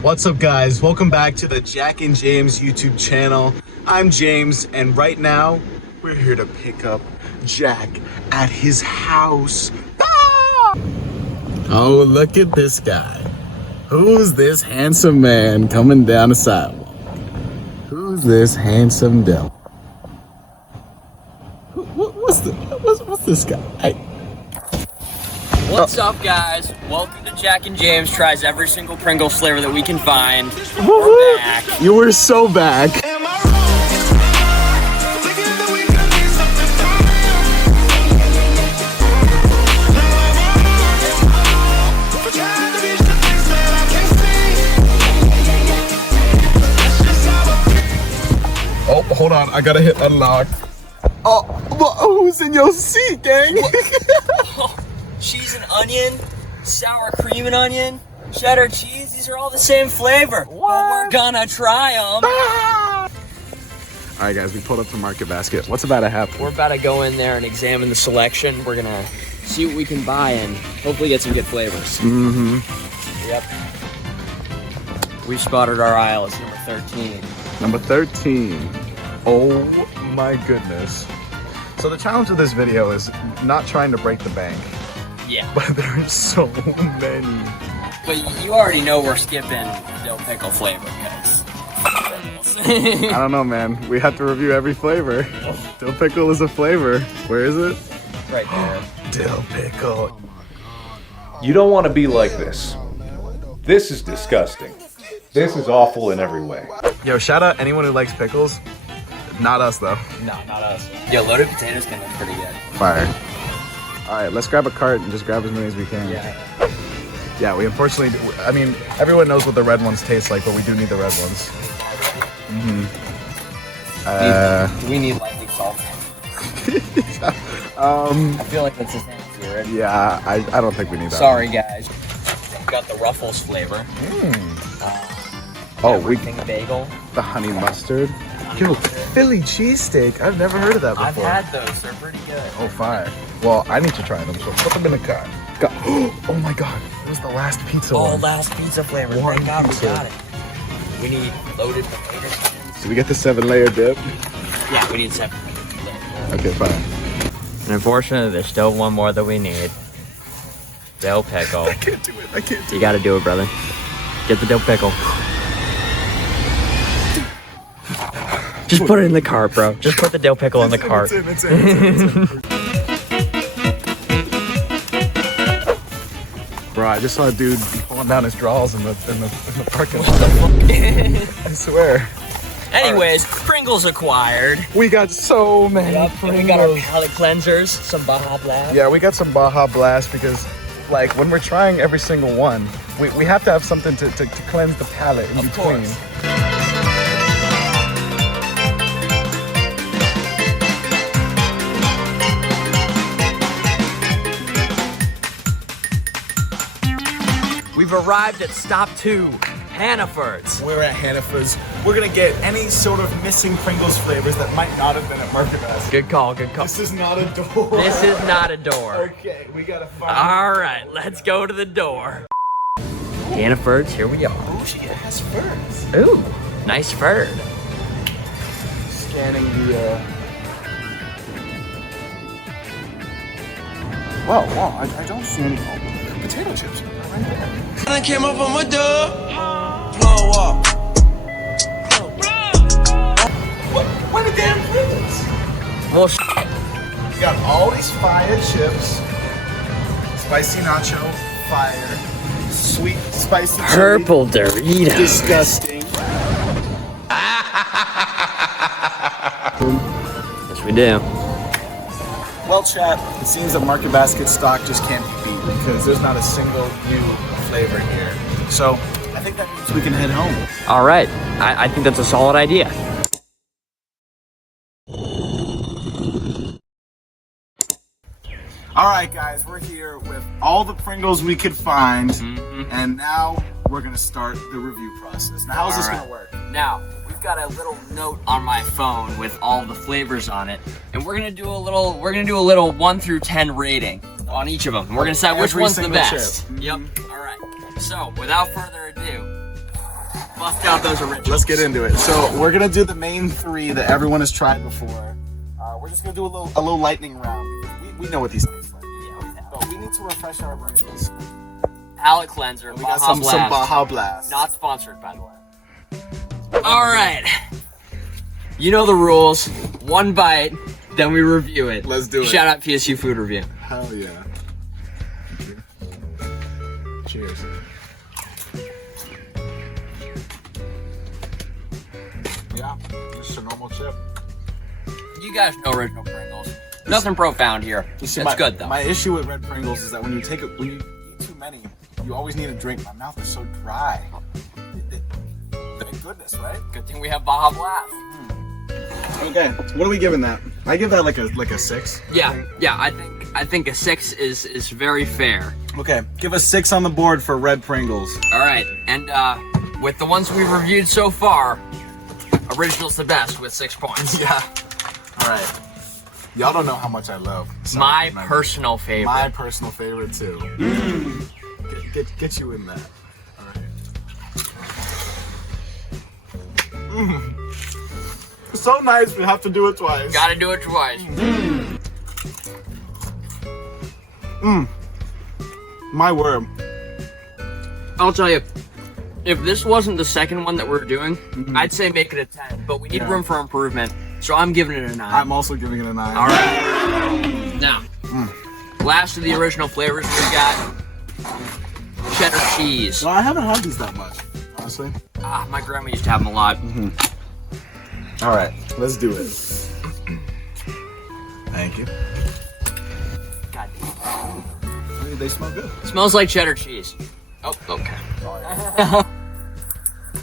What's up, guys? Welcome back to the Jack and James YouTube channel. I'm James, and right now we're here to pick up Jack at his house. Ah! Oh, look at this guy. Who's this handsome man coming down the sidewalk? Who's this handsome devil? What's this guy? What's up, guys? Welcome to Jack and James tries every single Pringles flavor that we can find. We're back. You were so back. Oh, hold on. I gotta hit unlock. Oh, who's in your seat, gang? Cheese and onion, sour cream and onion, cheddar cheese. These are all the same flavor. What? But we're gonna try them. Ah! All right, guys, we pulled up to Market Basket. What's about to happen? We're about to go in there and examine the selection. We're gonna see what we can buy and hopefully get some good flavors. Mm-hmm. Yep. We spotted our aisle. It's number 13. Number 13. Oh my goodness. So the challenge of this video is not trying to break the bank. Yeah. But there are so many. But you already know we're skipping dill pickle flavor, guys. I don't know, man. We have to review every flavor. Dill pickle is a flavor. Where is it? Right there. Dill pickle. You don't want to be like this. This is disgusting. This is awful in every way. Yo, shout out anyone who likes pickles. Not us, though. No, not us. Yo, loaded potatoes can look pretty good. Fire. All right, let's grab a cart and just grab as many as we can. Yeah, we unfortunately, I mean, everyone knows what the red ones taste like, but we do need the red ones. Mm-hmm. We need lightly salted. I feel like that's just fancy already. Yeah, I don't think we need that. Sorry, guys. We've got the Ruffles flavor. Oh, King bagel. The honey mustard. Yo, Philly cheesesteak. I've never heard of that before. I've had those. They're pretty good. Oh, fire. Well, I need to try them, so put them in the cart. Oh my god, it was the last pizza one. Oh, last pizza flavor. Thank God we got it. We need loaded potatoes. So we get the 7-layer dip? Yeah, we need 7. Okay, fine. And unfortunately, there's still one more that we need. Dill pickle. I can't do it. I can't do it. You gotta do it, brother. Get the dill pickle. Just put it in the cart, bro. Just put the dill pickle in the cart. It's in. Bro, I just saw a dude pulling down his drawers in the parking lot. I swear. Anyways, Pringles acquired. We got so many And we got our palate cleansers, some Baja Blast. Yeah, we got some Baja Blast because, like, when we're trying every single one, we have to have something to cleanse the palate in between. Course. We've arrived at stop 2, Hannaford's. We're at Hannaford's. We're gonna get any sort of missing Pringles flavors that might not have been at Market Basket. Good call, good call. This is not a door. This is not a door. Okay, we gotta find. All right, let's go to the door. Hannaford's, here we are. Oh, she has furs. Ooh, nice fur. Scanning the. Wow, I don't see any potato chips right there. I came up on my dub. Blow up. What the damn Pringles? Well, We got all these fire chips. Spicy nacho, fire. Sweet, spicy chili. purple Doritos. Disgusting. Yes, we do. Well, chat, it seems that Market Basket stock just can't be beat because there's not a single new flavor here. So I think that means we can head home. All right, I think that's a solid idea. All right, guys, we're here with all the Pringles we could find, and now we're gonna start the review process. Now, how's this gonna work? Now, we've got a little note on my phone with all the flavors on it, and we're gonna do a little 1 through 10 rating on each of them. We're gonna decide which Every one's the single best. chip. Yep. All right. So, without further ado, Bust out those originals. Let's get into it. So we're gonna do the main 3 that everyone has tried before. We're just gonna do a little lightning round. We know what these taste like. Yeah, But we need to refresh our brains. palate cleanser. We got some Baja Blast. Not sponsored, by the way. All right. You know the rules. 1 bite, then we review it. Let's do it. Shout out PSU Food Review. Hell yeah. Cheers. Yeah, just a normal chip. You guys know original Pringles. Nothing profound here. It's good though. My issue with red Pringles is that when you eat too many, you always need a drink. My mouth is so dry. Thank goodness, right? Good thing we have Baja Blast. Okay, what are we giving that? I give that like a 6. Yeah, I think a 6 is very fair. Okay, give a 6 on the board for red Pringles. All right, and with the ones we've reviewed so far, original's the best with 6 points. Yeah. All right. Y'all don't know how much I love. My personal favorite. My personal favorite too. Get you in that. All right. It's so nice. We have to do it twice. Gotta do it twice. My word. I'll tell you, if this wasn't the second one that we're doing, I'd say make it a 10, but we need room for improvement, so I'm giving it a 9. I'm also giving it a 9. All right. Now, last of the original flavors we got cheddar cheese. Well, I haven't had these that much, honestly. My grandma used to have them a lot. All right, let's do it. Thank you. God They smell good. damn. Smells like cheddar cheese. Oh, okay.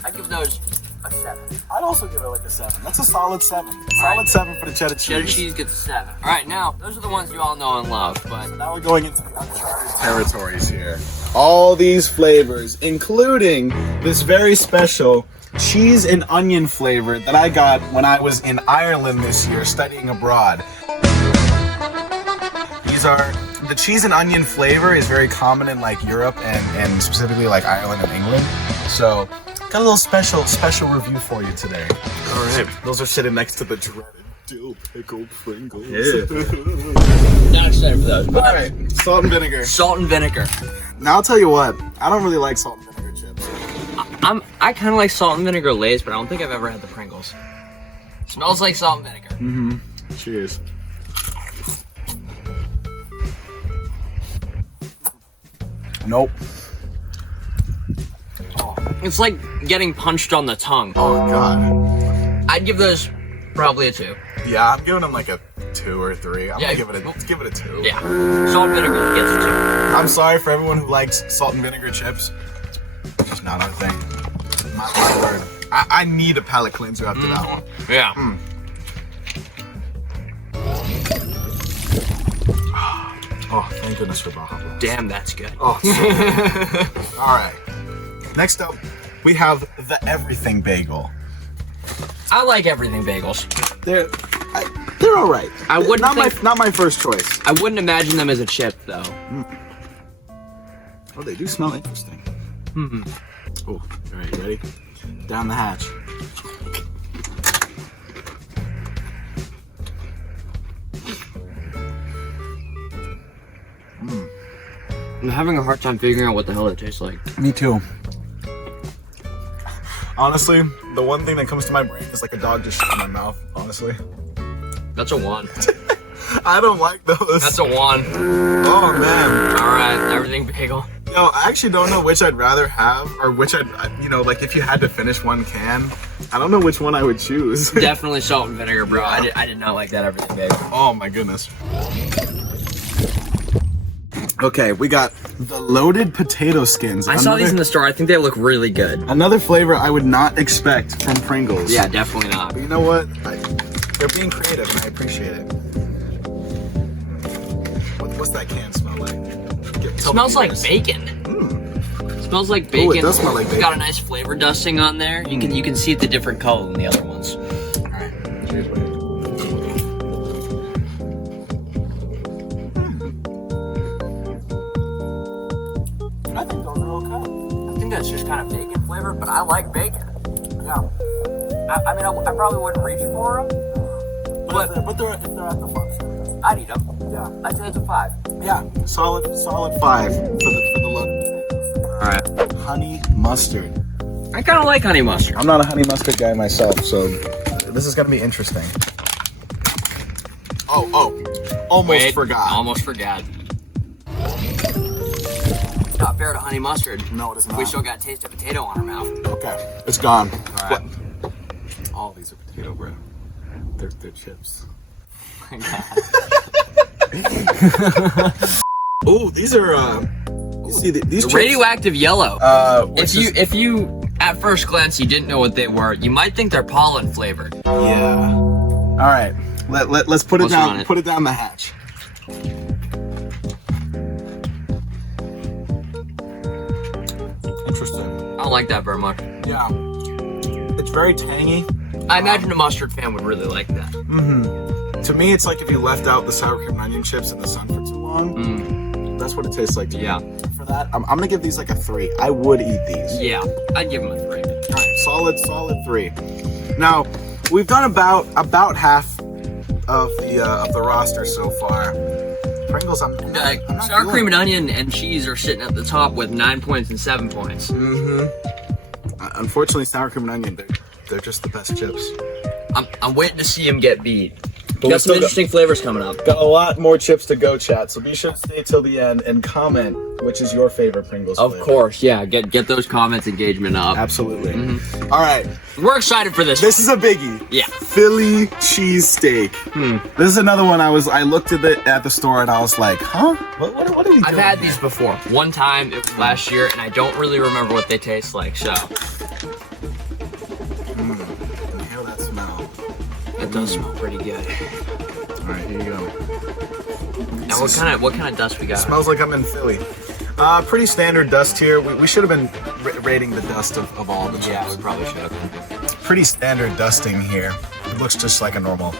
I give those a 7. I'd also give it like a 7. That's a solid 7. Solid 7 for the cheddar cheese. Cheddar cheese gets a 7. All right, now those are the ones you all know and love, but Now we're going into the uncharted territories here. All these flavors, including this very special cheese and onion flavor that I got when I was in Ireland this year studying abroad. The cheese and onion flavor is very common in like Europe and specifically like Ireland and England. So got a little special review for you today. All right, those are sitting next to the dreaded dill pickle Pringles. not excited for those. All right, salt and vinegar. Salt and vinegar. Now I'll tell you what, I don't really like salt and vinegar chips. I kind of like salt and vinegar Lay's, but I don't think I've ever had the Pringles. Smells like salt and vinegar. Cheers. Nope. It's like getting punched on the tongue. Oh god. I'd give those probably a 2. Yeah, I'm giving them like a 2 or 3. I'm Yeah, gonna give it a 2. Yeah, salt and vinegar gets a 2. I'm sorry for everyone who likes salt and vinegar chips. It's just not our thing. My word. I need a palate cleanser after that one. Yeah. Oh, thank goodness for Baja Blast. Damn, that's good. Oh, so good. All right. Next up, we have the everything bagel. I like everything bagels. They're all right. I wouldn't not my first choice. I wouldn't imagine them as a chip though. Oh, they do smell interesting. Oh, all right, you ready? Down the hatch. I'm having a hard time figuring out what the hell it tastes like. Me too. Honestly, the one thing that comes to my brain is like a dog just shit in my mouth, honestly. That's a 1. I don't like those. That's a 1. Oh man. Alright, everything bagel. Yo, I actually don't know which I'd rather have, or which like if you had to finish one can, I don't know which one I would choose. Definitely salt and vinegar, bro. I did not like that everything bagel. Oh my goodness. Okay, we got the loaded potato skins. I saw these in the store. I think they look really good. Another flavor I would not expect from Pringles. Yeah, definitely not. But you know what? They're being creative and I appreciate it. What's that can smell like? It smells like bacon. It smells like bacon. Oh, it does smell like bacon. It's got a nice flavor dusting on there. You can see the different color than the other ones. Alright, cheers, buddy. I think those are okay. I think that's just kind of bacon flavor. flavor, but I like bacon. Yeah. I mean, I probably wouldn't reach for them, but they're at the function. I'd eat them. Yeah. I'd say it's a 5. Yeah, solid 5 for the loaded potatoes. All right. Honey mustard. I kind of like honey mustard. I'm not a honey mustard guy myself, so this is gonna be interesting. Almost forgot. Almost forgot. It's not fair to honey mustard. No, it is not. We still got a taste of potato on our mouth. Okay, it's gone. All right. All these are potato, bro. They're chips. Oh, these are you see these chips? Radioactive yellow. If you at first glance you didn't know what they were, you might think they're pollen flavored. Yeah. All right. Let's put it down. run it. Put it down the hatch. Interesting. I don't like that very much. Yeah. It's very tangy. I imagine a mustard fan would really like that. To me, it's like if you left out the sour cream and onion chips in the sun for too long. That's what it tastes like to Yeah. me. For that, I'm gonna give these like a 3. I would eat these. Yeah, I'd give them a 3. All right, solid 3. Now, we've done about half of the roster so far. Pringles, I'm not Sour feeling. cream and onion and cheese are sitting at the top with 9 points and 7 points. Unfortunately, sour cream and onion, they're just the best chips. I'm waiting to see him get beat. we Got some still interesting flavors coming up. Got a lot more chips to go, chat. So be sure to stay till the end and comment which is your favorite Pringles Of flavor. course, yeah. Get those comments engagement up. Absolutely. All right, We're excited for this. this is a biggie. Yeah. Philly cheesesteak. This is another one. I looked at it at the store and I was like, huh? What are we doing? I've had these before. One time, it was last year, and I don't really remember what they taste like, so. Inhale that smell. It does smell pretty good. All right, here you go. Now, what kind of dust we got? Smells like I'm in Philly. Pretty standard dust here. We should have been rating the dust of all the chips. Yeah, we probably should have. Pretty standard dusting here. It looks just like a normal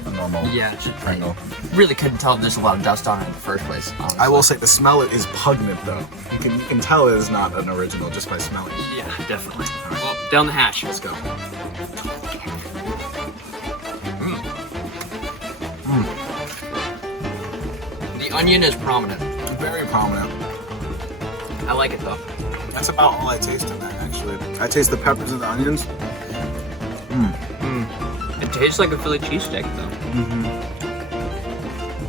Yeah, it should, Pringle. really couldn't tell if there's a lot of dust on it in the first place. Honestly. I will say the smell is pungent though. You can tell it is not an original just by smelling it. Yeah, definitely. Well, down the hatch. Let's go. The onion is prominent. Very prominent. I like it though. That's about all I taste in that actually. I taste the peppers and the onions. It tastes like a Philly cheesesteak though.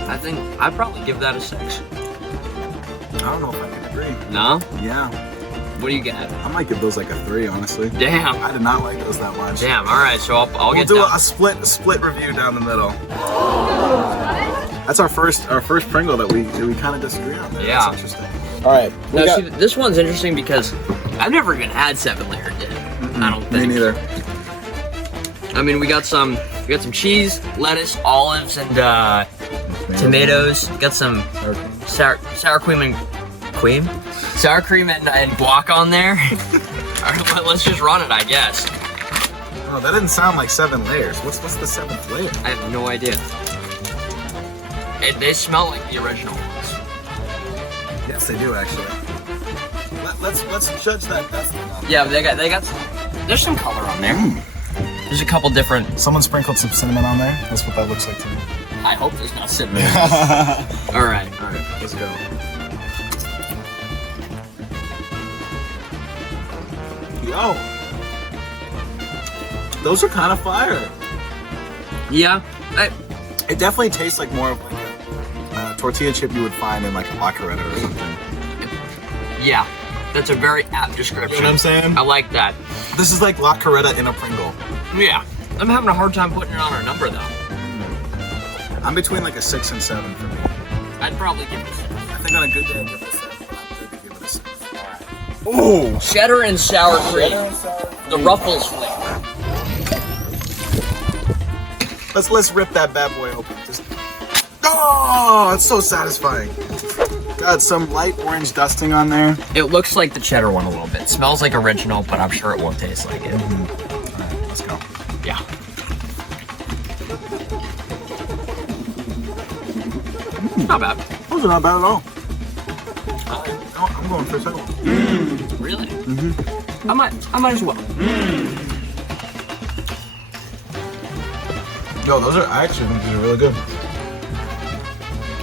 I think I'd probably give that a 6. I don't know if I can agree. No? Yeah. What do you get? I might give those like a 3, honestly. Damn. I did not like those that much. Damn. All right. So I'll We'll get do down. a split review down the middle. That's our first Pringle that we kind of disagree on. There. Yeah. That's interesting. All right. Now, see, this one's interesting because I've never even had 7-layer dip. I don't think. Me neither. I mean, we got some cheese, lettuce, olives, and tomatoes. Got some sour cream and guac on there. All right, let's just run it, I guess. Oh, that didn't sound like 7 layers. What's the 7th layer? I have no idea. They smell like the original ones. Yes, they do actually. Let's judge that dusting. Yeah, they got some, there's some color on there. There's a couple different. Someone sprinkled some cinnamon on there. That's what that looks like to me. I hope there's not cinnamon. All right. All right, let's go. Yo, those are kind of fire. Yeah. It definitely tastes like more of like a tortilla chip you would find in like a La Coretta or something. Yeah. That's a very apt description. You know what I'm saying? I like that. This is like La Coretta in a Pringle. Yeah. I'm having a hard time putting it on a number though. I'm between like a 6 and 7 for me. I'd probably give it a 6. I think on a good day I'd give it a 7. But I'm good to give it a 6. All right. Ooh. Cheddar and sour cream. The Ruffles flavor. Let's rip that bad boy open. Just oh, it's so satisfying. Got some light orange dusting on there. It looks like the cheddar one a little bit. Smells like original, but I'm sure it won't taste like it. All right, let's go. Yeah. Not bad. Those are not bad at all. I'm going for a second. Really? I might as well. Yo, those are actually these are really good.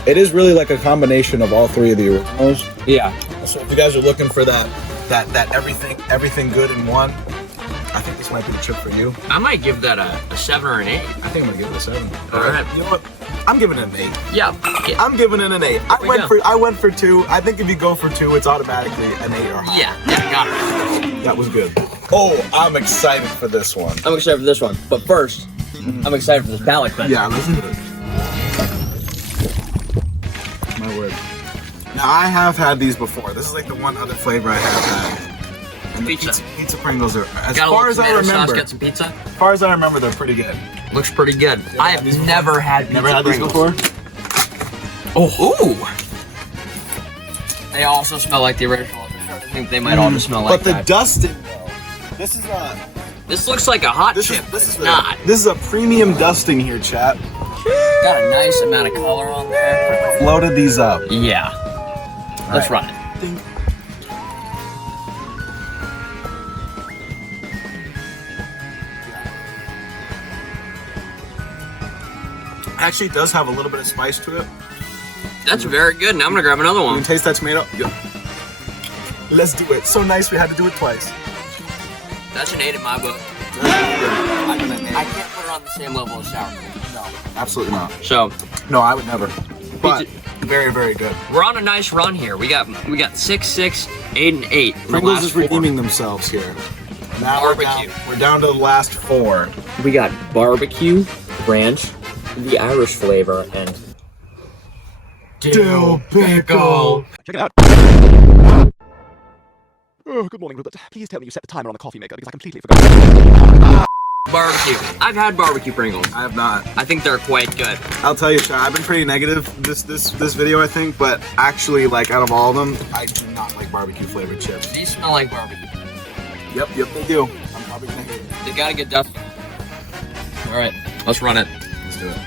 It is really like a combination of all three of the originals. Yeah. So if you guys are looking for that everything good in one, I think this might be the chip for you. I might give that a 7 or an 8. I think I'm gonna give it a 7. All right. You know what? I'm giving it an 8. Yeah. I'm giving it an 8. I went for 2. I think if you go for 2, it's automatically an 8 or higher. Yeah, got it. That was good. Oh, I'm excited for this one. I'm excited for this one, but first, I'm excited for this Ballsack pen. Yeah, let's do it. My word. Now I have had these before. This is like the one other flavor I have had. And the pizza Pringles are, as far as I remember, get some pizza. As far as I remember, they're pretty good. Looks pretty good. I have never had pizza. Never had these before? Oh, ooh. They also smell like the original. I think they might all just smell like that. But the dusting, though, this is not. This looks like a hot chip. This is not. This is a premium dusting here, chat. Got a nice amount of color on there. Floated these up. Yeah. Let's run it. Ding. Actually, it does have a little bit of spice to it. That's very good. Now I'm gonna grab another You one. can taste that tomato. Yeah. Let's do it. So nice, we had to do it twice. That's an 8 in my book. I'm gonna name I can't put it on the same level as sour cream. No, absolutely not. So No, I would never. But very, very good. we're on a nice run here. We got 6, 6, 8, and 8. Pringles is redeeming themselves here. Now Barbecue. We're down to the last 4. We got barbecue, ranch, the Irish flavor, and Dill pickle. Check it out. Oh, good morning, Rupert. Please tell me you set the timer on the coffee maker because I completely forgot. barbecue. I've had barbecue Pringles. I have not. I think they're quite good. I'll tell you, Sean, I've been pretty negative this video, I think, but actually, like, out of all of them, I do not like barbecue flavored chips. These smell like barbecue. Yep, they do. I'm probably gonna hate it. They gotta get dusty. All right, let's run it. Let's do it.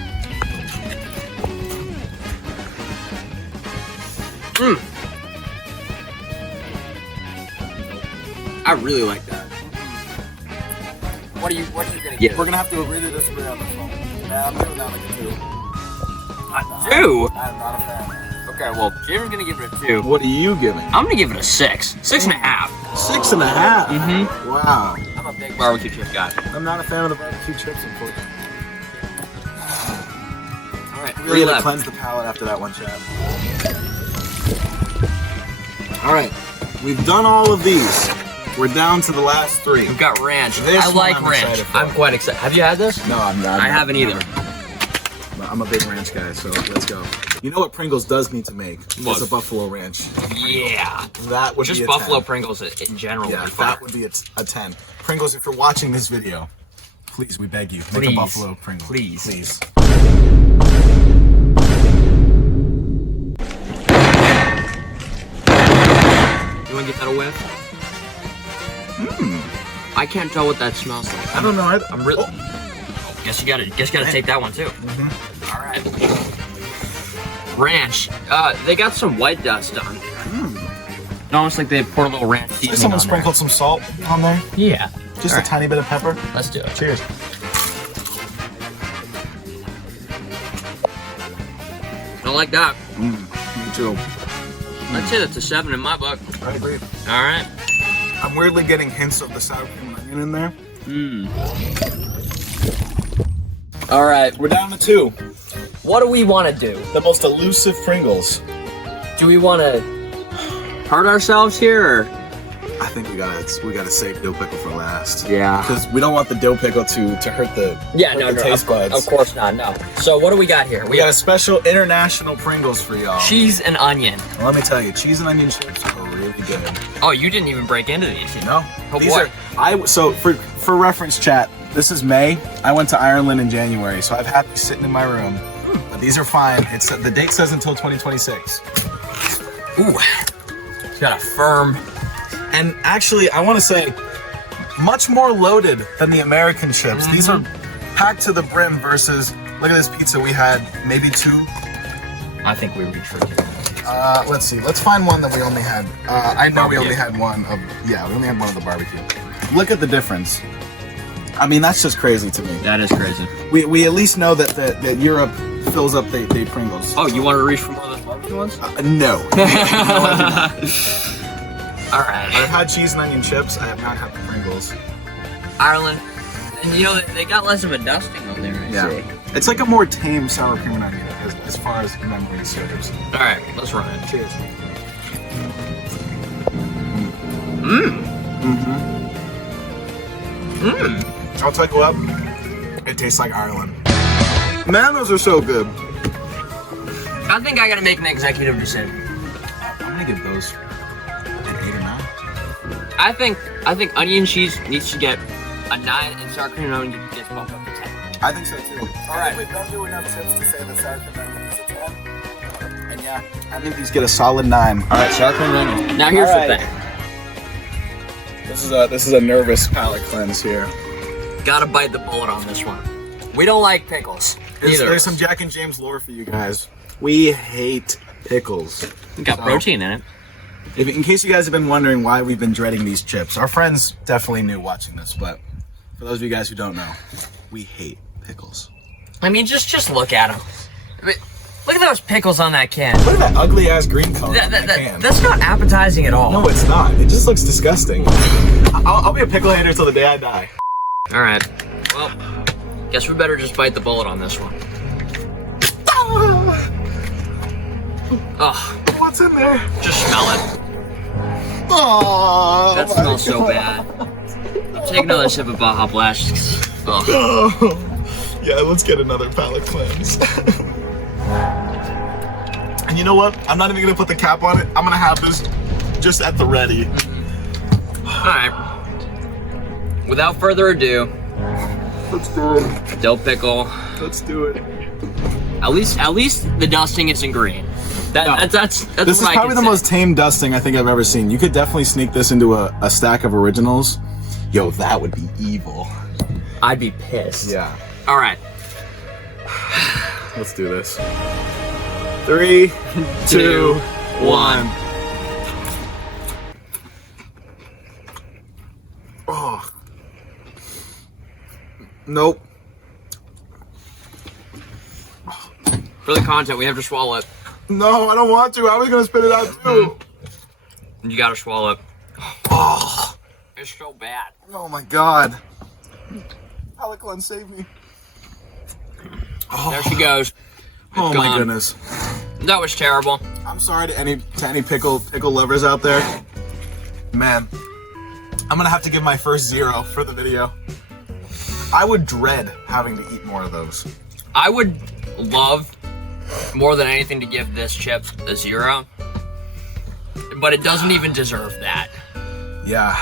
I really like that. What are you gonna get? We're gonna have to agree to disagree on this one. Yeah, I'm giving that like a 2. 2? I'm not a fan. Okay, well, Jim's gonna give it a 2. What are you giving? I'm gonna give it a 6. 6.5. 6.5. Mm-hmm. Wow. I'm a big barbecue chip guy. I'm not a fan of the barbecue chips, unfortunately. All right, Really gotta cleanse the palate after that one, chat. All right, we've done all of these. We're down to the last 3. We've got ranch. This I like one I'm ranch. excited for. I'm quite excited. Have you had this? No, I'm not. I haven't either. I'm a big ranch guy, so let's go. You know what Pringles does need to make? What? It's a buffalo ranch. Yeah. That would Just be a buffalo 10. Pringles in general. Yeah, would be fire. that would be a 10. Pringles, if you're watching this video, please, we beg you, make a Please. buffalo Pringle. Please. Please. You want to get that a whiff? I can't tell what that smells like. I don't know. I'm really. Oh, guess you gotta take that one too. All right. Ranch. They got some white dust on there. Almost like they poured a little ranch seasoning Someone on sprinkled some salt on there. there. Yeah. Just All a right. tiny bit of pepper. Let's do it. Cheers. I like that. Me too. I'd say that's a 7 in my book. I agree. All right. I'm weirdly getting hints of the sour cream and onion in there. All right. We're down to 2. What do we want to do? The most elusive Pringles. Do we want to hurt ourselves here, or? I think we gotta save dill pickle for last. Yeah. Because we don't want the dill pickle to hurt the taste buds. Of course not. No. So what do we got here? We got a special international Pringles for y'all. cheese and onion. Well, let me tell you, cheese and onion chips are really good. Oh, you didn't even break into these. No, Oh, these boy. so for reference, chat. This is May. I went to Ireland in January, so I've had these sitting in my room. But these are fine. The date says until 2026. Ooh, it's got a firm. And actually, I want to say, much more loaded than the American chips. These are packed to the brim versus, look at this pizza we had, maybe 2. I think we reached for 2. Let's see. Let's find one that we only had. I know we only had one of. Yeah, we only had one of the barbecue. Look at the difference. I mean, that's just crazy to me. That is crazy. We at least know that Europe fills up the Pringles. Oh, you want to reach for more of those barbecue ones? No. All right. I've had cheese and onion chips. I have not had the Pringles. Ireland. And you know, they got less of a dusting on there, I see. It's like a more tame sour cream and onion as far as memory serves. All right, let's run it. Cheers. I'll tell you what, it tastes like Ireland. Man, those are so good. I think I gotta make an executive decision. I'm gonna give those an 8 or 9. I think onion cheese needs to get a 9 and sour cream and onion gets bumped up to 10. I think so too. All right. We've done enough chips to say that sour cream and onion is a 10. And yeah, I think these get a solid 9. All right, sour cream and onion. Now here's the thing. This is a nervous palate cleanse here. Gotta bite the bullet on this one. We don't like pickles. There's some Jack and James lore for you guys. We hate pickles. We got protein in it. In case you guys have been wondering why we've been dreading these chips, our friends definitely knew watching this, but for those of you guys who don't know, we hate pickles. I mean, just look at them. Look at those pickles on that can. Look at that ugly ass green color on that can. That's not appetizing at all. No, it's not. It just looks disgusting. I'll be a pickle hater till the day I die. All right. Well, guess we better just bite the bullet on this one. Oh, What's in there? just smell it. Oh, That smells so bad. Take another sip of Baja Blast. Ugh. Oh. Yeah, let's get another palate cleanse. And you know what? I'm not even gonna put the cap on it. I'm gonna have this just at the ready. All right. Without further ado, Let's do it. dill pickle. Let's do it. At least the dusting isn't green. That's This what is I probably can the say. most tame dusting I think I've ever seen. You could definitely sneak this into a stack of originals. Yo, that would be evil. I'd be pissed. Yeah. All right. Let's do this. 3, 2, 1. Oh. Nope. For the content, we have to swallow it. No, I don't want to. I was gonna spit it out too. You gotta swallow it. Oh, It's so bad. oh my god. Palate cleanse, save me. There she goes. Oh my gone. goodness. That was terrible. I'm sorry to any pickle lovers out there. Man, I'm gonna have to give my first 0 for the video. I would dread having to eat more of those. I would love more than anything to give this chip a 0, but it doesn't even deserve that. Yeah.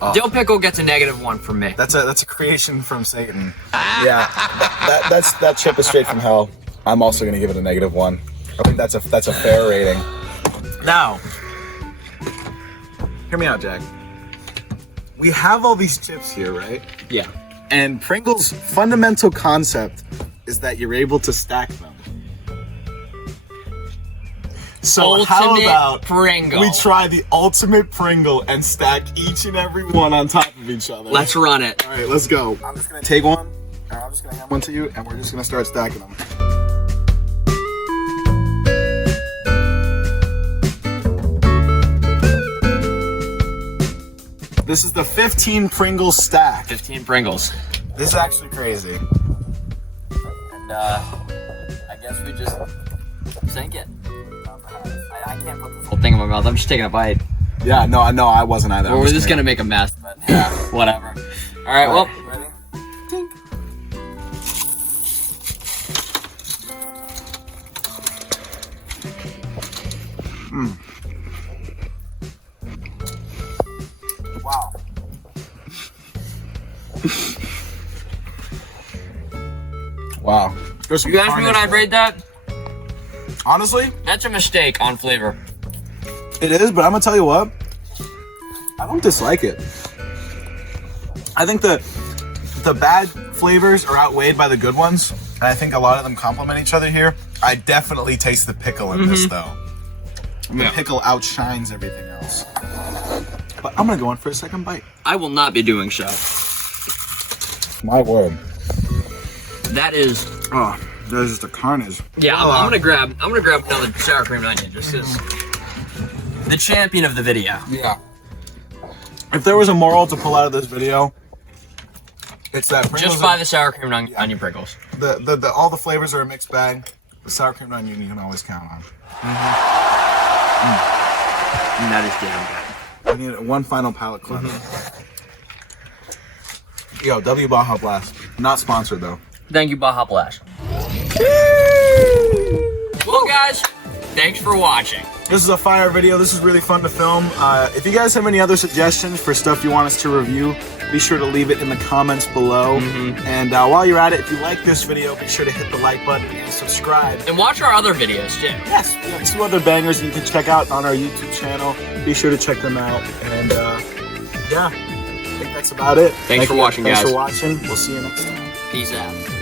Oh. Dill pickle gets a -1 from me. That's a creation from Satan. Yeah, that chip is straight from hell. I'm also gonna give it a -1. I think that's a fair rating. Now, hear me out, Jack. We have all these chips here, right? Yeah. And Pringles' fundamental concept is that you're able to stack them. So how Ultimate about Pringle. we try the ultimate Pringle and stack each and every one on top of each other? Let's run it. All right, let's go. I'm just gonna take one, and I'm just gonna hand one to you, and we're just gonna start stacking them. This is the 15 Pringles stack. 15 Pringles. This is actually crazy. And I guess we just sink it. I can't put this whole thing in my mouth. I'm just taking a bite. Yeah, no, I wasn't either. We're just gonna make a mess, but yeah, whatever. All right, well. Ready? Tink. Wow. Wow. There's some You asked me when carnage I'd rate that? Honestly, That's a mistake on flavor. it is, but I'm gonna tell you what. I don't dislike it. I think the bad flavors are outweighed by the good ones, and I think a lot of them complement each other here. I definitely taste the pickle in this, though. The pickle outshines everything else. But I'm gonna go in for a second bite. I will not be doing so. My word. That is. Oh, there's just a carnage. Yeah, I'm gonna grab another sour cream and onion just as the champion of the video. Yeah. If there was a moral to pull out of this video, it's that Pringles Just buy the sour cream and onion Pringles. all the flavors are a mixed bag. The sour cream and onion you can always count on. And that is damn good. I need one final palate cleanse. Yo, W Baja Blast. Not sponsored though. Thank you, Baja Blast. Well, guys, thanks for watching. This is a fire video. This is really fun to film. If you guys have any other suggestions for stuff you want us to review, be sure to leave it in the comments below. And while you're at it, if you like this video, be sure to hit the like button and subscribe. And watch our other videos, too. Yes, we have 2 other bangers you can check out on our YouTube channel. Be sure to check them out. And yeah, I think that's about it. Thanks for watching, guys. Thanks for watching. We'll see you next time. Peace out.